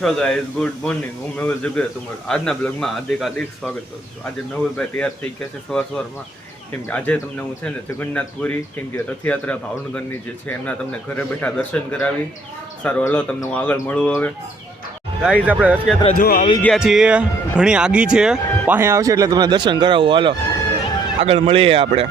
છો guys, good morning. હું મેહુલ જુગે તમારું આજના બ્લોગમાં હાર્દિક સ્વાગત કરું છું. આજે મેહુલભાઈ તૈયાર થઈ ગયા છે સવારમાં, કેમ કે આજે તમને હું છે ને જગન્નાથપુરી, કેમ કે રથયાત્રા ભાવનગરની જે છે એમના તમને ઘરે બેઠા દર્શન કરાવી. સારું, હલો તમને હું આગળ મળું. હવે ગાઈસ આપણે રથયાત્રા જો આવી ગયા છીએ, ઘણી આગી છે, પાસે આવશે એટલે તમને દર્શન કરાવું. હાલો આગળ મળીએ આપણે.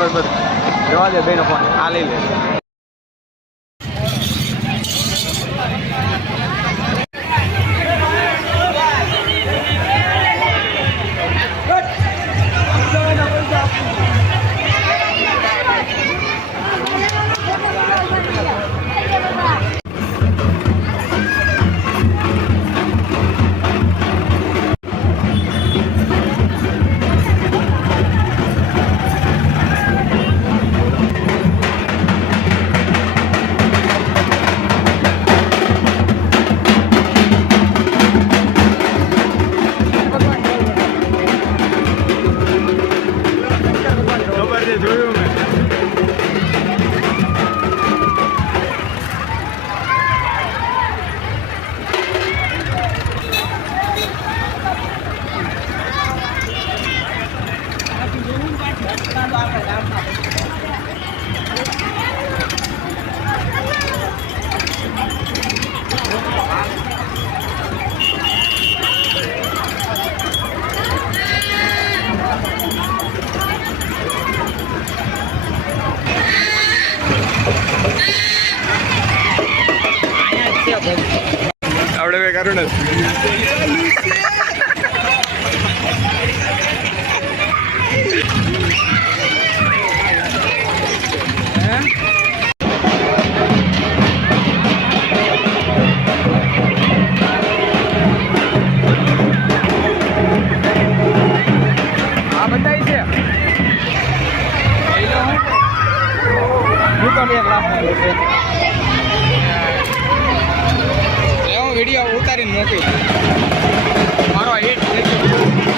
બસ જવા દે બેનો ફોન આ લઈ લે. આપણે કરું ને વિડીયો ઉતારીને મોકલી મારો હિટ થઈ ગયો.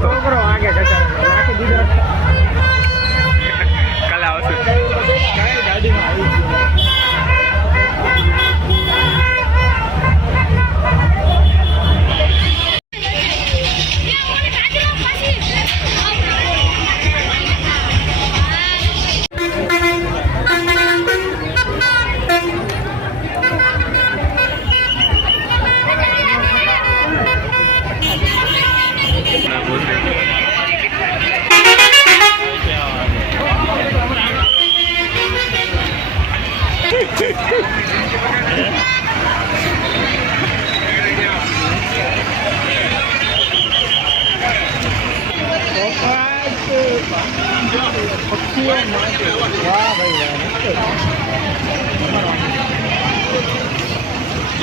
છોકરો આગે નાખી દીધો. કાલે આવશે. ગાડીમાં આવી ગયો.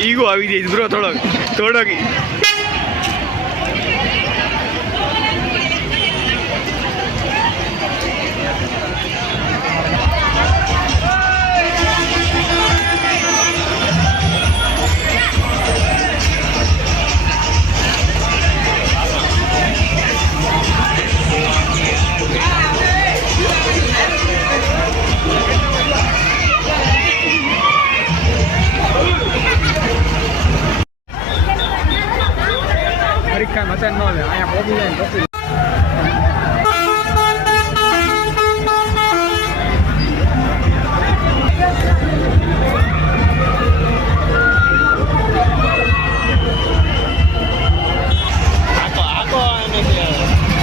ઈગો આવી જાય બ્રો થોડોક. પરીક્ષા મચાન ન લે અહીંયા પોગી જાય ને પછી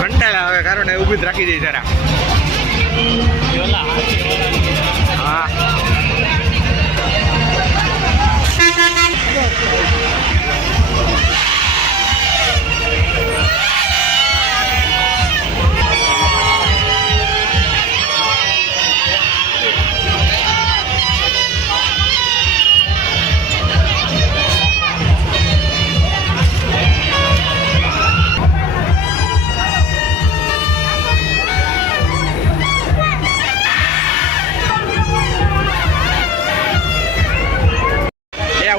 કંટાળા આવે કારણ ઊભી જ રાખી દઈ જરા. હા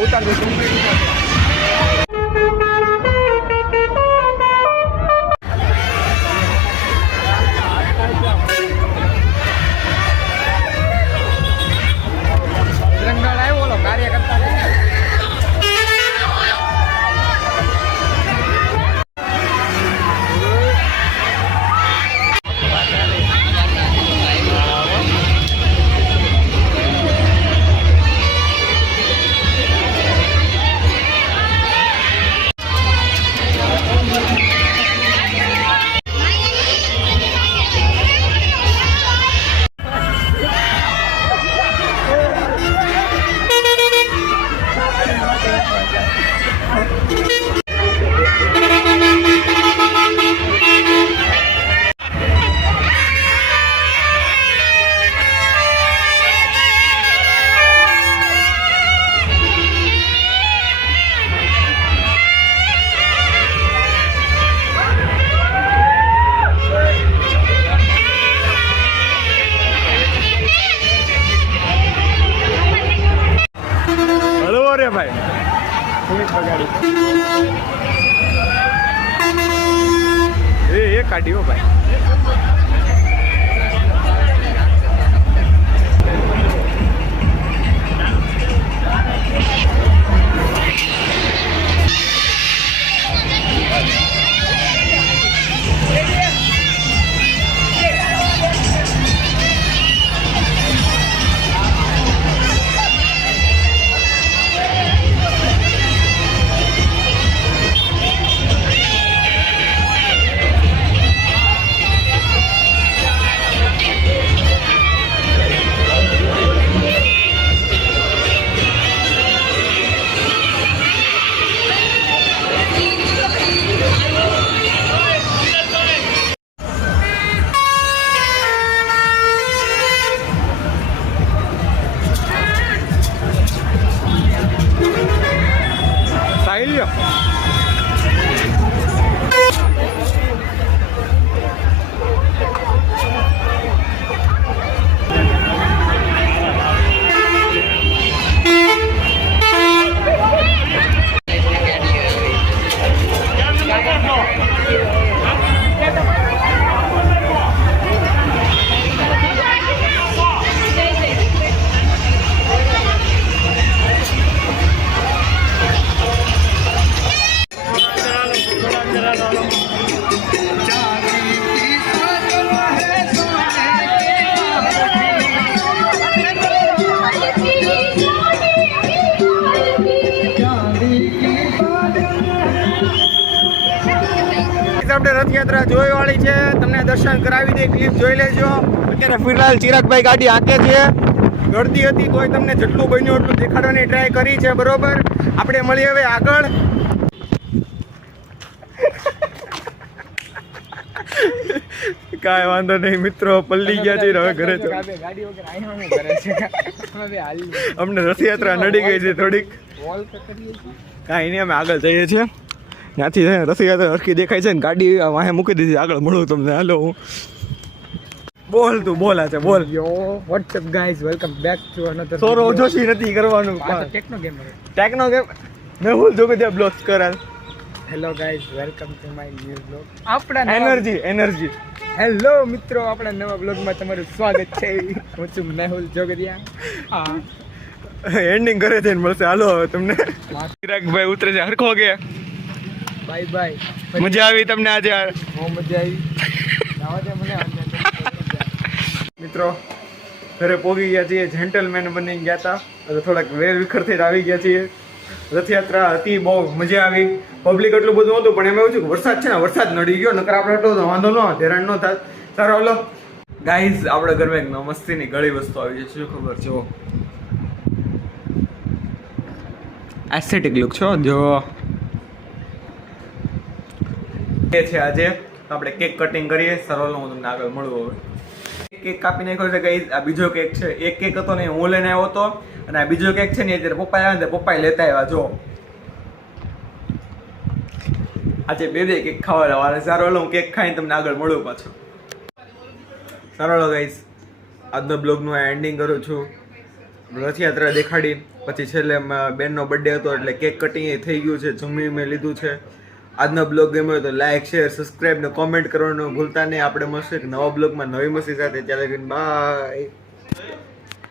ઉતાર દો. રંગાળ આવ્યો ઓલો કાર્ય કરતા ભાઈ પોલીસ બગાડી એ કાઢ્યો ભાઈ. આપણે રથયાત્રા જોઈવાળી છે, તમને દર્શન કરાવી દે, ક્લિપ જોઈ લેજો. અત્યારે ફિલહાલ ચિરાગભાઈ ગાડી આંકે છે, ગળતી હતી તોય તમને જેટલું બન્યું એટલું દેખાડવાની ટ્રાય કરી છે. બરોબર, આપણે મળીએ હવે આગળ. કાંઈ વાંધો નહીં મિત્રો, પલ્લી ગયા છે હવે ઘરે તો. ગાડી વગર અહીંયા હું કરે છે અમે બે હાલી અમને રથયાત્રા નડી ગઈ છે થોડીક. વોલ કરીએ છીએ. કાંઈ નહીં, અમે આગળ જઈએ છીએ. ત્યાંથી છે ને રથયાત્રા હરખી દેખાય છે ને, ગાડી વાહે મૂકી દીધી. આગળ મળું તમને. હાલો, હું બોલ, તું બોલ. આ છે બોલ. યો WhatsApp guys, welcome back to another sorrow Joshi નથી કરવાનું. Techno gamer. ટેકનો ગેમ મેં ભૂલ જો કે ત્યાં બ્લોક્સ કરાલ. Hello guys, welcome to my new blog. આપણા એનર્જી. હેલો મિત્રો, આપણા નવા બ્લોગમાં તમારું સ્વાગત છે. હું છું મેહુલ જોગરિયા. હા, એન્ડિંગ કરે છે ને મળશે. હાલો હવે તમને. ચિરાગભાઈ ઉતરે છે હરખો કે. Bye bye. મજા આવી તમને આજે? બહુ મજા આવી. આવા દે મને. મિત્રો ઘરે પોગી ગયા છીએ, જેન્ટલમેન બની ગયા હતા. એટલે થોડાક વેર વિખર થઈને આવી ગયા છીએ. રથયાત્રા હતી, બહુ મજા આવી. પબ્લિક એટલું બધું હતું, પણ એમ એવું છે કે વરસાદ છે ને, વરસાદ નડી ગયો. નકર આપણે એટલો વાંધો ન આવે, હેરાન ન થાય. સારો હલો ગાઈઝ, આપણે ઘરમાં એક મસ્તીની ગળી વસ્તુ આવી છે. શું ખબર છે? એસ્થેટિક લુક છો જો એ છે. આજે તો આપણે કેક કટિંગ કરીએ. સરળ હું તમને આગળ મળું. હવે કેક કાપી નાખ્યો છે ગાઈઝ. આ બીજો કેક છે. એક કેક હતો ને હું લઈને આવ્યો હતો, અને આ બીજો કેક છે ને અત્યારે પપ્પા આવ્યા ને પપ્પાએ લેતા આવ્યા. જો આજે બે કેક ખાવા લાવવાના. સારો હું કેક ખાઈને તમને આગળ મળું પાછું. સારો ગાઈઝ, આજનો બ્લોગનું આ એન્ડિંગ કરું છું. રથયાત્રા દેખાડી, પછી છેલ્લે બેનનો બર્થડે હતો એટલે કેક કટિંગ એ થઈ ગયું છે. જમી મેં લીધું છે. આજનો બ્લોગ ગમ્યો હોય તો લાઈક, શેર, સબસ્ક્રાઈબ ને કોમેન્ટ કરવાનું ભૂલતા નહીં. આપણે મળશે એક નવા બ્લોગમાં નવી મસ્તી સાથે. ત્યાં લગીને બાય.